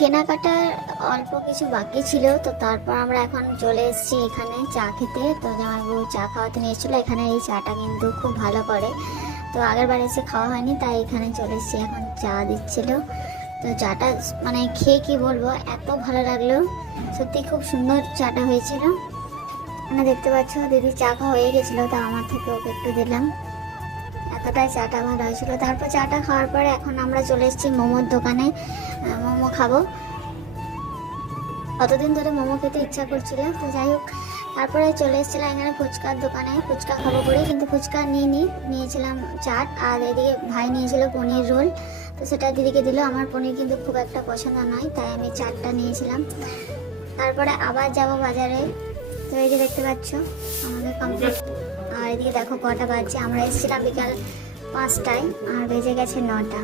কেনাকাটার অল্প কিছু বাকি ছিল, তো তারপর আমরা এখন চলে এসেছি এখানে চা খেতে। তো জামাইবাবু চা খাওয়াতে নিয়ে এসেছিলো। এখানে এই চাটা কিন্তু খুব ভালো করে, তো আগের বার এসে খাওয়া হয়নি, তাই এখানে চলে এসেছি। এখন চা দিচ্ছিলো, তো চাটা মানে খেয়ে কি বলবো, এত ভালো লাগলো, সত্যি খুব সুন্দর চাটা হয়েছিল। মানে দেখতে পাচ্ছ দিদি চা খাওয়া হয়ে গেছিলো, তো আমার থেকে ওকে একটু দিলাম, এতটাই চাটা ভালো হয়েছিল। তারপর চাটা খাওয়ার পরে এখন আমরা চলে এসেছি মোমোর দোকানে, মোমো খাবো। কতদিন ধরে মোমো খেতে ইচ্ছা করছিল, তো যাই হোক তারপরে চলে এসেছিলাম এখানে ফুচকার দোকানে, ফুচকা খাবো করে, কিন্তু ফুচকা নিয়েছিলাম চাট, আর এদিকে ভাই নিয়েছিল পনির রোল, তো সেটা দিদিকে দিল। আমার পনির কিন্তু খুব একটা পছন্দ নয়, তাই আমি চাটটা নিয়েছিলাম। তারপরে আবার যাব বাজারে। তো এই যে দেখতে পাচ্ছ আমাদের কমপ্লিট। আর এদিকে দেখো কটা বাজছে, আমরা এসেছিলাম বিকাল 5টায় আর বেজে গেছে 9টা।